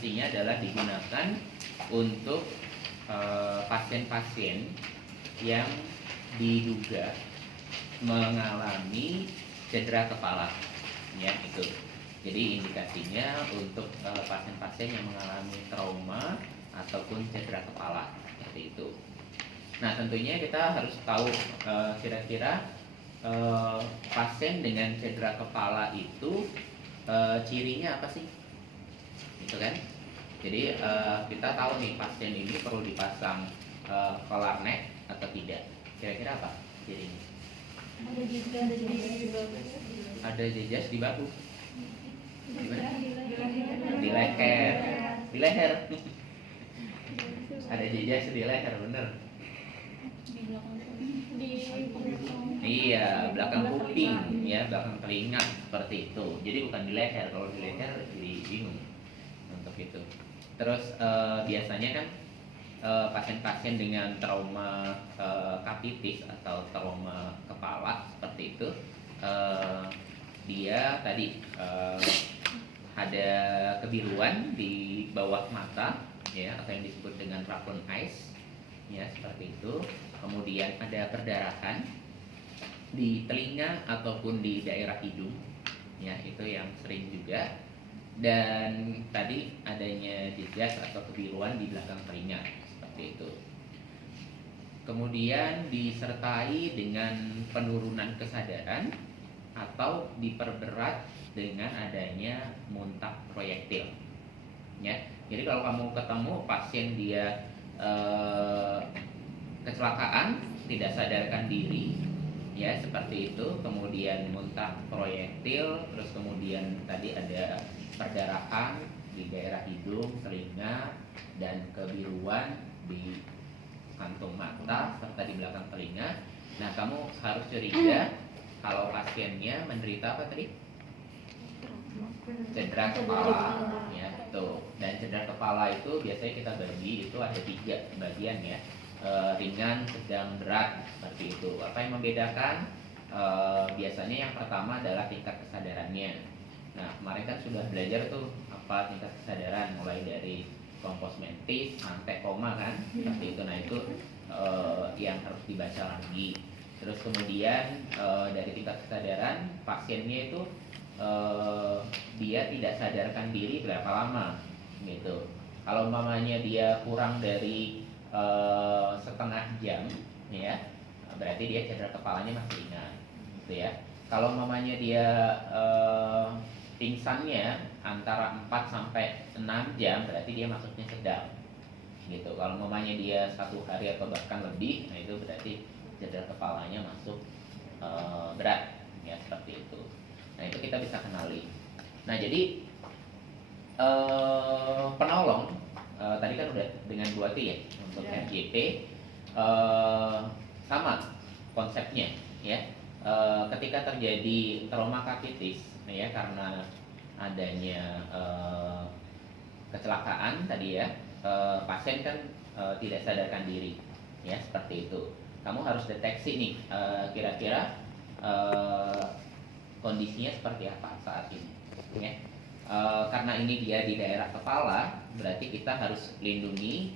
indikasinya adalah digunakan untuk pasien-pasien yang diduga mengalami cedera kepala, ya itu. Jadi indikasinya untuk pasien-pasien yang mengalami trauma ataupun cedera kepala seperti itu. Nah tentunya kita harus tahu kira-kira pasien dengan cedera kepala itu cirinya apa sih? Gitu kan? Jadi kita tahu nih pasien ini perlu dipasang collar neck atau tidak. Kira-kira apa cirinya? Ada jejas di bahu. Di mana? Di leher. Di leher. Ada jejas di leher, bener. Iya, belakang kuping, ya, belakang telinga seperti itu. Jadi bukan di leher. Kalau di leher jadi bingung untuk itu. Terus biasanya kan pasien-pasien dengan trauma kapitis atau trauma kepala seperti itu, dia tadi ada kebiruan di bawah mata, ya, atau yang disebut dengan raccoon eyes, ya, seperti itu. Kemudian ada perdarahan di telinga ataupun di daerah hidung, ya, itu yang sering juga. Dan tadi adanya jejas atau kebiruan di belakang telinga seperti itu. Kemudian disertai dengan penurunan kesadaran atau diperberat dengan adanya muntah proyektil, ya. Jadi kalau kamu ketemu pasien dia kecelakaan, tidak sadarkan diri, ya, seperti itu, kemudian muntah proyektil, terus kemudian tadi ada perdarahan di daerah hidung, telinga, dan kebiruan di kantung mata serta di belakang telinga. Nah, kamu harus curiga kalau pasiennya menderita apa tadi? Cedera kepala, ya, tuh. Dan cedera kepala itu biasanya kita bagi itu ada 3 bagian, ya. Ringan, sedang, berat, seperti itu. Apa yang membedakan? Biasanya yang pertama adalah tingkat kesadarannya. Nah, kemarin kan sudah belajar tuh apa tingkat kesadaran, mulai dari kompos mentis sampai koma kan, seperti itu. Nah itu yang harus dibaca lagi. Terus kemudian dari tingkat kesadaran pasiennya itu dia tidak sadarkan diri berapa lama, gitu. Kalau umpamanya dia kurang dari setengah jam, ya, berarti dia cedera kepalanya masih ringan, gitu ya. Kalau umpamanya dia pingsannya antara 4 sampai 6 jam, berarti dia masuknya sedang, gitu. Kalau umpamanya dia 1 hari atau bahkan lebih, nah itu berarti cedera kepalanya masuk berat, ya, seperti itu. Nah itu kita bisa kenali. Nah jadi penolong tadi kan udah dengan 2T, ya, untuk RJP sama konsepnya, ya. Ketika terjadi trauma kapitis, ya, karena adanya kecelakaan tadi, ya, pasien kan tidak sadarkan diri, ya, seperti itu. Kamu harus deteksi nih kira-kira kondisinya seperti apa saat ini, ya. Karena ini dia di daerah kepala, berarti kita harus lindungi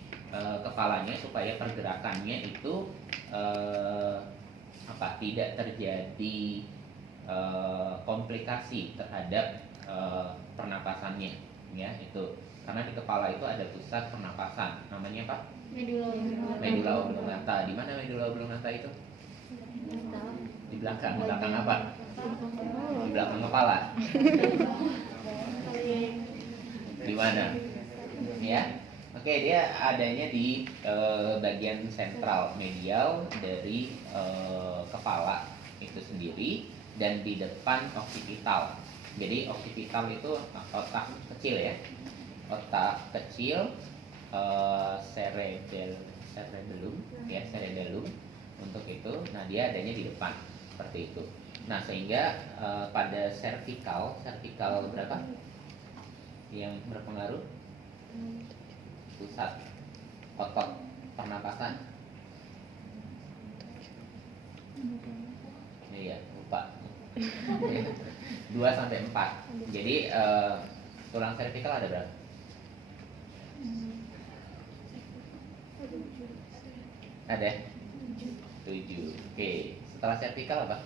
kepalanya supaya pergerakannya itu tidak terjadi komplikasi terhadap pernapasannya, ya, itu. Karena di kepala itu ada pusat pernapasan, namanya apa? Medula oblongata. Di mana medula oblongata itu? Di belakang. Belakang apa? Di belakang kepala. Di mana? Ya. Oke, dia adanya di bagian sentral medial dari kepala itu sendiri dan di depan occipital. Jadi occipital itu otak kecil, ya. Otak kecil cerebellum, ya, cerebellum untuk itu. Nah, dia adanya di depan seperti itu. Nah, sehingga pada vertikal berapa yang berpengaruh? Pusat otot pernapasan. Iya, lupa. 2 sampai 4. Jadi tulang servikal ada berapa? Ada? 7. Oke. Setelah vertikal apa?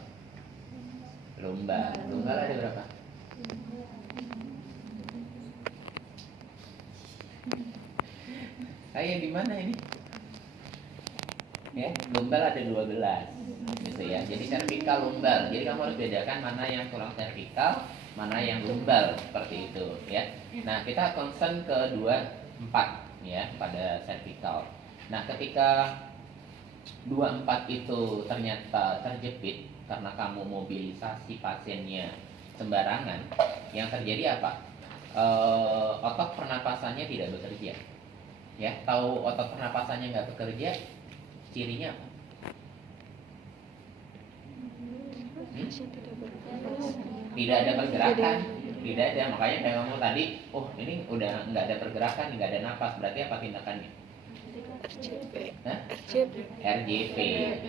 Lumbal. Lumbal ada berapa? Kayak di mana ini? Ya, lumbal ada 12. Gitu ya. Jadi vertikal lumbal. Jadi kamu harus bedakan mana yang tulang vertikal, mana yang lumbal, seperti itu ya. Nah, kita concern ke 24 ya pada vertikal. Nah, ketika 24 itu ternyata terjepit karena kamu mobilisasi pasiennya sembarangan, yang terjadi apa? Otot pernapasannya tidak bekerja. Ya, tahu otot pernapasannya nggak bekerja, cirinya apa? Tidak ada pergerakan, tidak ada. Makanya kayak kamu tadi, oh ini udah nggak ada pergerakan, nggak ada napas, berarti apa tindakannya? RJP,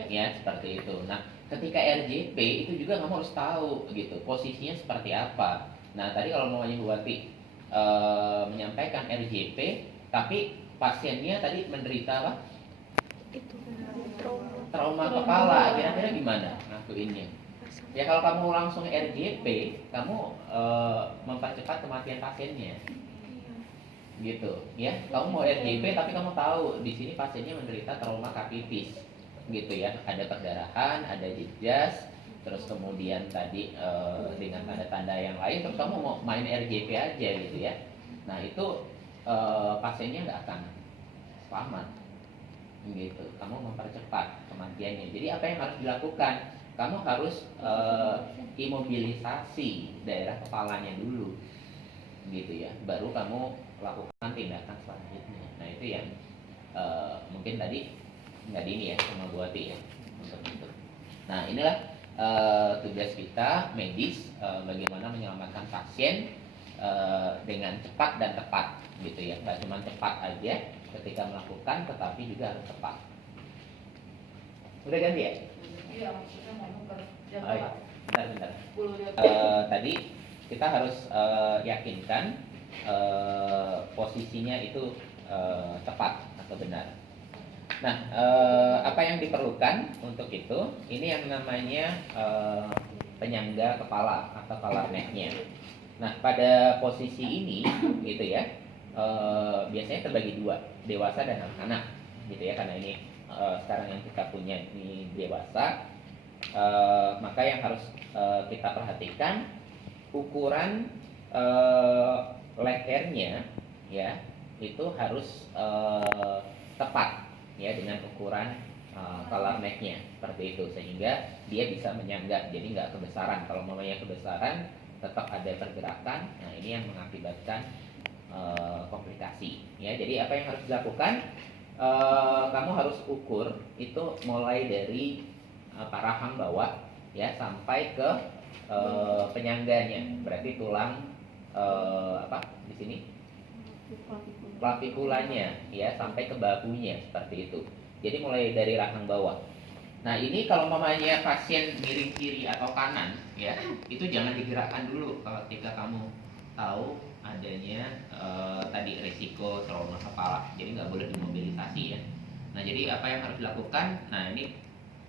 ya seperti itu. Nah, ketika RJP itu juga kamu harus tahu gitu posisinya seperti apa. Nah, tadi kalau mau Bu Wati menyampaikan RJP, tapi pasiennya tadi menderita apa? Trauma kepala. Kira-kira gimana ngakuinnya? Ya kalau kamu langsung RJP, kamu mempercepat kematian pasiennya. Gitu ya, kamu mau RJP tapi kamu tahu di sini pasiennya menderita trauma kapitis, gitu ya, ada perdarahan, ada jejas, terus kemudian tadi dengan tanda-tanda yang lain, terus kamu mau main RJP aja gitu ya. Nah itu pasiennya nggak akan selamat, gitu. Kamu mempercepat kematiannya. Jadi apa yang harus dilakukan? Kamu harus imobilisasi daerah kepalanya dulu, gitu ya, baru kamu lakukan tindakan selanjutnya. Nah itu yang mungkin tadi nggak ini ya sama Bu Ati ya untuk itu. Nah inilah tugas kita medis, bagaimana menyelamatkan pasien dengan cepat dan tepat, gitu ya. Nggak cuma cepat aja ketika melakukan, tetapi juga harus tepat. Udah ganti ya? Iya, maksudnya ngomong bentar. Tadi kita harus yakinkan posisinya itu tepat atau benar. Nah, apa yang diperlukan untuk itu? Ini yang namanya penyangga kepala atau collar neck-nya. Nah, pada posisi ini, gitu ya, biasanya terbagi dua, dewasa dan anak-anak, gitu ya. Karena ini sekarang yang kita punya ini dewasa, maka yang harus kita perhatikan ukuran lehernya ya itu harus tepat ya dengan ukuran collar neck-nya seperti itu, sehingga dia bisa menyangga, jadi nggak kebesaran. Kalau mamanya kebesaran tetap ada pergerakan, nah ini yang mengakibatkan komplikasi ya. Jadi apa yang harus dilakukan, kamu harus ukur itu mulai dari rahang bawah ya sampai ke penyangganya, berarti tulang di sini klavikulanya ya sampai ke bahunya seperti itu. Jadi mulai dari rahang bawah. Nah ini kalau mamanya pasien miring kiri atau kanan ya, itu jangan digerakkan dulu kalau ketika kamu tahu adanya tadi resiko trauma kepala. Jadi nggak boleh dimobilisasi ya. Nah jadi apa yang harus dilakukan? Nah ini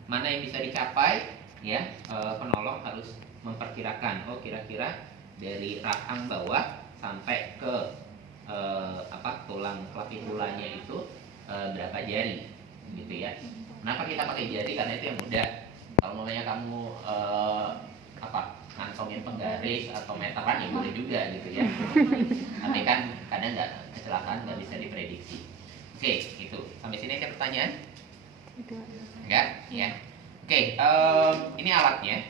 mana yang bisa dicapai ya, penolong harus memperkirakan, oh kira-kira dari rahang bawah sampai ke tulang klavikulanya itu berapa jari gitu ya. Kenapa kita pakai jari? Karena itu yang mudah. Kalau namanya kamu ngantongin penggaris atau meteran ya boleh juga gitu ya. Tapi kan kadang nggak, kecelakaan nggak bisa diprediksi. Oke, itu sampai sini ada pertanyaan? Enggak? Ya. Oke, ini alatnya.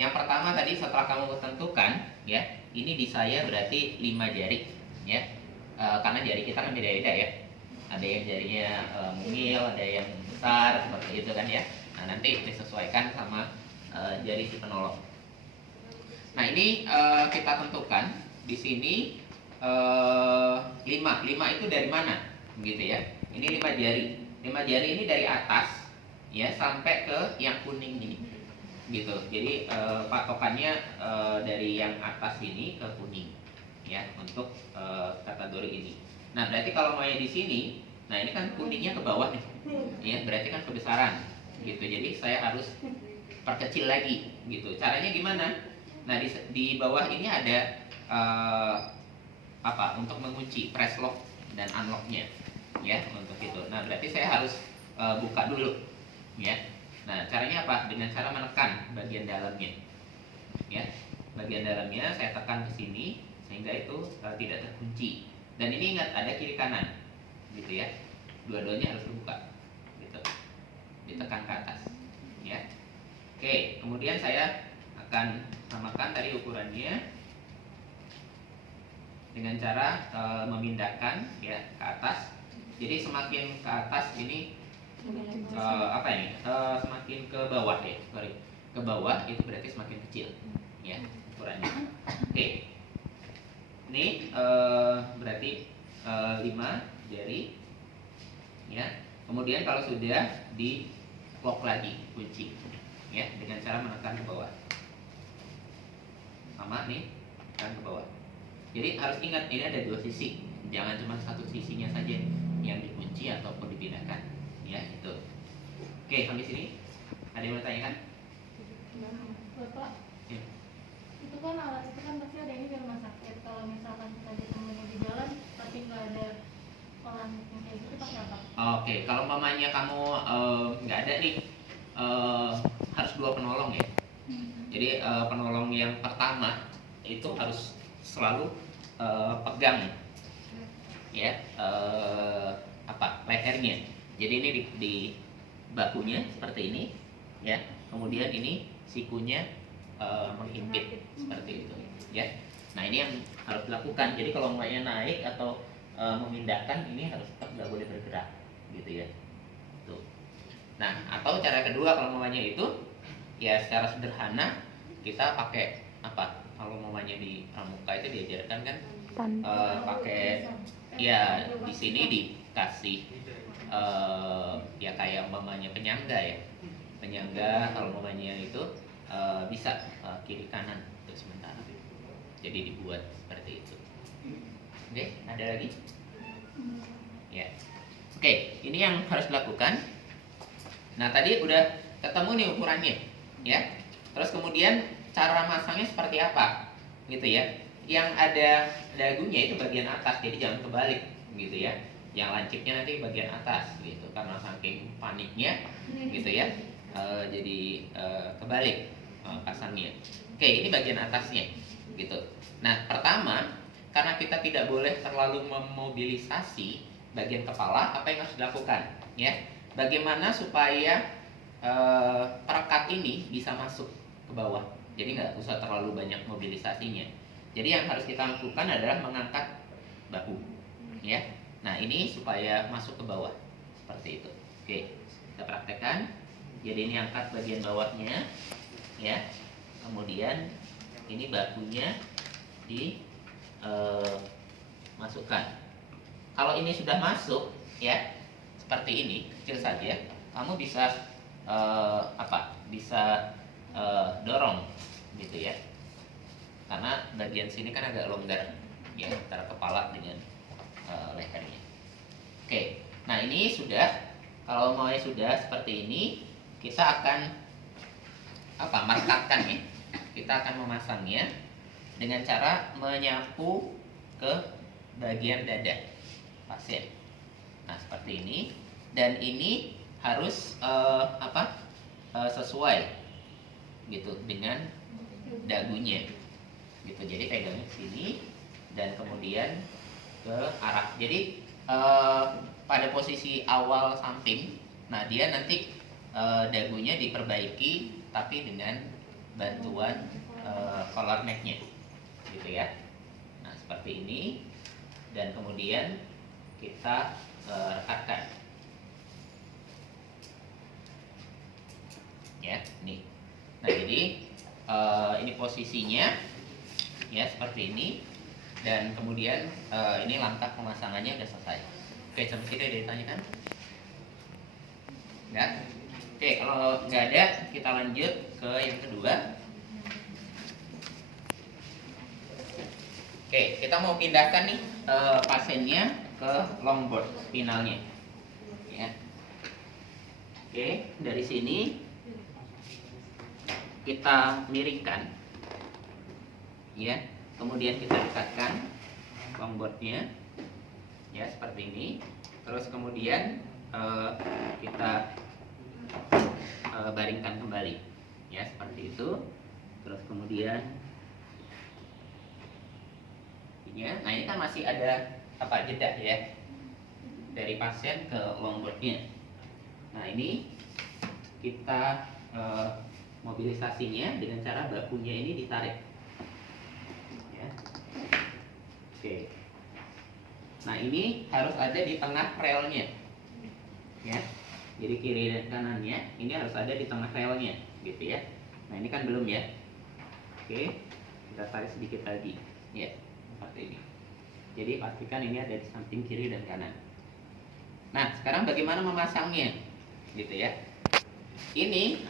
Yang pertama tadi setelah kamu tentukan ya, ini di saya berarti 5 jari ya. Karena jari kita kan beda-beda ya. Ada yang jarinya mungil, ada yang besar seperti itu kan ya. Nah, nanti disesuaikan sama jari si penolong. Nah, ini kita tentukan di sini 5 itu dari mana? Gitu ya. Ini 5 jari. 5 jari ini dari atas ya sampai ke yang kuning ini. Gitu. Jadi patokannya dari yang atas ini ke kuning ya untuk kategori ini. Nah, berarti kalau maunya di sini, nah ini kan kuningnya ke bawah nih. Ya, berarti kan kebesaran gitu. Jadi saya harus perkecil lagi gitu. Caranya gimana? Nah, di bawah ini ada untuk mengunci press lock dan unlocknya ya untuk itu. Nah, berarti saya harus buka dulu ya. Nah, caranya apa? Dengan cara menekan bagian dalamnya ya. Bagian dalamnya saya tekan ke sini sehingga itu tidak terkunci. Dan ini ingat ada kiri kanan gitu ya. Dua-duanya harus dibuka gitu. Ditekan ke atas ya. Oke, kemudian saya akan samakan tadi ukurannya dengan cara memindahkan ya ke atas. Jadi semakin ke atas ini semakin ke bawah ya, sorry. Ke bawah itu berarti semakin kecil ya ukurannya. Oke. Ini berarti 5 jari ya. Kemudian kalau sudah di lock lagi kunci ya dengan cara menekan ke bawah. Sama nih, tekan ke bawah. Jadi harus ingat ini ada dua sisi, jangan cuma satu sisinya saja yang dikunci ataupun dipindahkan ya itu. Oke, sampai sini ada yang mau tanyakan? Bapak, Ya. itu kan alat itu kan pasti ada ini di rumah sakit. Kalau misalkan kita ditemuin di jalan tapi nggak ada orang yang kayak gitu pakai apa? Oke, kalau mamanya kamu nggak ada nih, harus dua penolong ya. Jadi penolong yang pertama itu harus selalu pegang ya lehernya. Jadi ini di bakunya seperti ini ya. Kemudian ini sikunya menghimpit seperti itu ya. Nah, ini yang harus dilakukan. Jadi kalau mamanya naik atau memindahkan ini harus tetap nggak boleh bergerak gitu ya. Tuh. Nah, atau cara kedua kalau mamanya itu ya secara sederhana kita pakai apa? Kalau mamanya di pramuka itu diajarkan kan pakai ya di sini dikasih ya kayak mamanya penyangga ya. Penyangga kalau mamanya itu bisa kiri kanan untuk sementara. Jadi dibuat seperti itu. Oke, ada lagi? Ya. Oke, ini yang harus dilakukan. Nah, tadi udah ketemu nih ukurannya, ya. Terus kemudian cara masangnya seperti apa, gitu ya? Yang ada dagunya itu bagian atas, jadi jangan kebalik, gitu ya. Yang lancipnya nanti bagian atas, gitu. Karena saking paniknya, gitu ya. Jadi kebalik pasangnya. Oke, ini bagian atasnya, gitu. Nah, pertama, karena kita tidak boleh terlalu memobilisasi bagian kepala, apa yang harus dilakukan? Ya, bagaimana supaya perekat ini bisa masuk ke bawah? Jadi nggak usah terlalu banyak mobilisasinya. Jadi yang harus kita lakukan adalah mengangkat bahu, ya. Nah, ini supaya masuk ke bawah seperti itu. Oke, kita praktekkan. Jadi ini angkat bagian bawahnya, ya. Kemudian ini bahunya masukkan. Kalau ini sudah masuk, ya, seperti ini, kecil saja, kamu bisa bisa dorong, gitu ya. Karena bagian sini kan agak longgar, ya, antara kepala dengan lehernya. Oke, nah ini sudah. Kalau maunya sudah seperti ini, kita akan merekatkan ya. Kita akan memasangnya dengan cara menyapu ke bagian dada pasien. Nah, seperti ini. Dan ini harus sesuai gitu dengan dagunya. Gitu. Jadi pegangnya ke sini dan kemudian ke arah. Jadi pada posisi awal samping, nah dia nanti dagunya diperbaiki tapi dengan bantuan collar neck-nya. Gitu ya. Nah, seperti ini dan kemudian kita rekatkan. Ya, nih. Nah, jadi ini posisinya ya seperti ini dan kemudian ini langkah pemasangannya sudah selesai. Oke, sampai sini ada ditanyakan? Enggak? Oke, kalau nggak ada kita lanjut ke yang kedua. Oke, kita mau pindahkan nih pasiennya ke longboard spinalnya. Ya. Oke, dari sini kita miringkan, ya. Kemudian kita dekatkan longboardnya, ya seperti ini. Terus kemudian kita baringkan kembali, ya seperti itu. Terus kemudian, ya, nah ini kan masih ada apa jeda ya dari pasien ke longboardnya. Nah ini kita mobilisasinya dengan cara bakunya ini ditarik. Ya. Oke. Nah ini harus ada di tengah relnya, ya. Jadi kiri dan kanannya ini harus ada di tengah relnya, gitu ya. Nah ini kan belum ya. Oke, kita tarik sedikit lagi, ya, seperti ini. Jadi pastikan ini ada di samping kiri dan kanan. Nah sekarang bagaimana memasangnya, gitu ya. Ini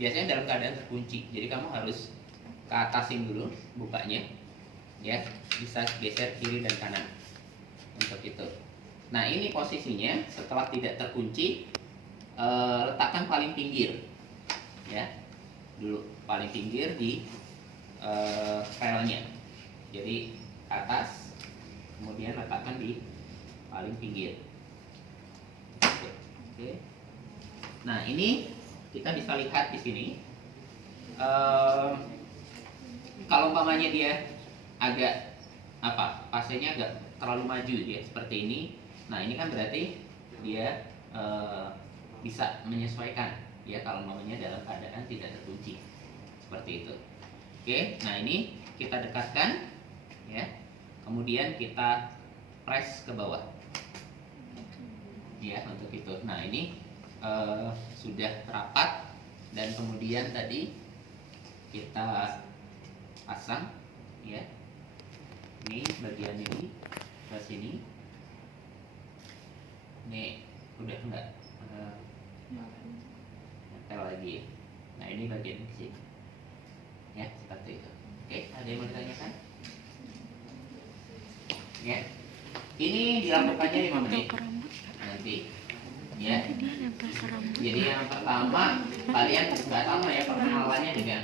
biasanya dalam keadaan terkunci, jadi kamu harus ke atasin dulu bukanya, ya, bisa geser kiri dan kanan untuk itu. Nah ini posisinya setelah tidak terkunci, letakkan paling pinggir, ya, dulu paling pinggir di relnya. Jadi atas, kemudian letakkan di paling pinggir. Oke. Nah ini kita bisa lihat di sini. Kalau umpamanya dia agak apa, pasiennya agak terlalu maju ya seperti ini. Nah ini kan berarti dia bisa menyesuaikan ya kalau umpamanya dalam keadaan tidak terkunci seperti itu. Oke, nah ini kita dekatkan ya, kemudian kita press ke bawah ya untuk itu. Nah ini sudah rapat dan kemudian tadi kita pasang ya, ini bagian ini ke sini. Ini udah enggak nempel lagi. Nah ini bagian sini ya seperti itu. Oke, ada yang mau ditanyakan? Ya, ini dilakukannya 5 menit nanti ya. Jadi yang pertama kalian nggak sama ya perkenalannya dengan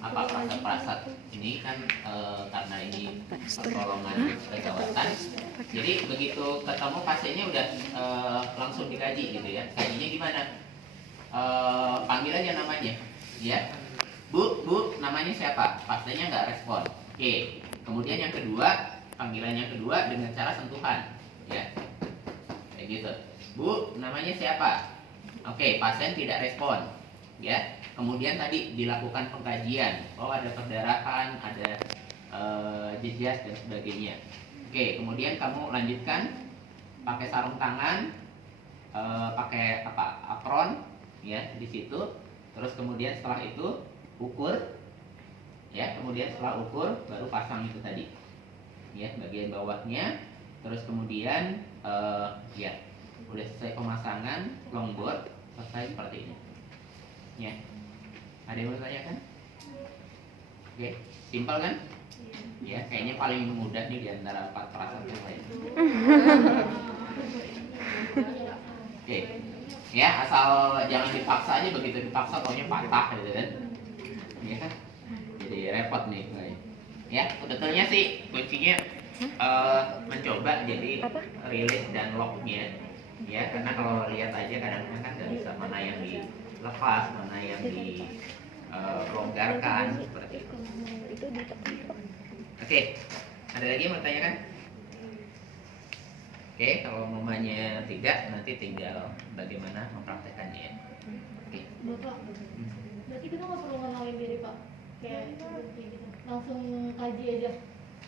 apa prasat ini kan karena ini pertolongan kegawatan. Jadi begitu ketemu pasiennya udah langsung dikaji gitu ya. Kajinya gimana? Panggil aja namanya, ya. Bu, namanya siapa? Pasiennya nggak respon. Oke. Kemudian yang kedua, panggilan yang kedua dengan cara sentuhan, ya. Kayak gitu. Bu, namanya siapa? Oke, pasien tidak respon, ya. Kemudian tadi dilakukan pengkajian, oh ada perdarahan, ada jejas dan sebagainya. Oke, kemudian kamu lanjutkan pakai sarung tangan, pakai apa? Apron, ya di situ. Terus kemudian setelah itu ukur, ya. Kemudian setelah ukur baru pasang itu tadi, ya bagian bawahnya. Terus kemudian ya udah selesai pemasangan longboard, selesai seperti ini, ya. Ada yang mau tanyakan? Oke, simpel kan? Ya, kayaknya paling mudah nih di antara 4 perasaan yang lain. Oke, ya asal jangan dipaksa aja, begitu dipaksa taunya patah gitu kan? Ya kan? Jadi repot nih. Ya, sebetulnya sih kuncinya mencoba jadi rilis dan locknya. Ya, karena kalau lihat aja kadang-kadang kan nggak bisa mana yang dilepas, mana yang dilonggarkan seperti itu. Oke, ada lagi yang mau tanyakan? Oke, kalau mamanya tidak, nanti tinggal bagaimana mempraktekannya. Oke. Bapak, berarti kita nggak perlu kenalin diri Pak, kayak gitu, langsung kaji aja.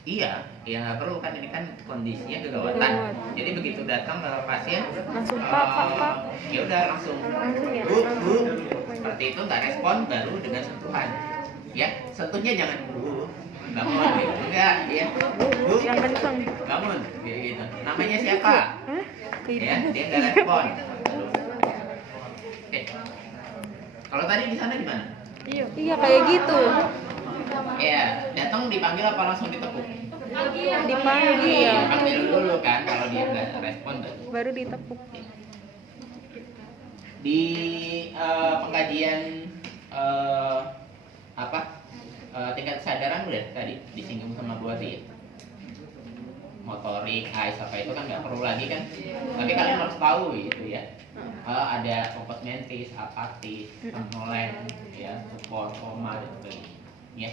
Iya, ya nggak perlu kan, ini kan kondisinya kegawatan. Jadi begitu datang ke pasien, langsung pak. Ya udah langsung bu, seperti itu, nggak respon, baru dengan sentuhan. Ya, sentuhnya jangan bu, bangun, gitu. Enggak, ya bu, Yang kenceng. bangun, gitu. Namanya siapa? Ya, dia nggak respon. Oke. Kalau tadi di sana di mana? Iya kayak gitu. Ya, datang dipanggil apa langsung ditepuk? Dipanggil. Panggil dulu kan, kalau dia nggak respon Baru ditepuk. di pengkajian tingkat kesadaran udah tadi disinggung sama Bu Ati ya? Motorik, AIS apa itu kan nggak perlu lagi kan, tapi kalian harus tahu gitu ya. Ada fokus mentis, apatis, somnolen, ya, support, koma dan sebagainya. Ya.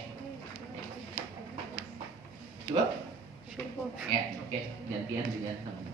Cukup? Cukup. Ya, oke. Gantian dengan teman.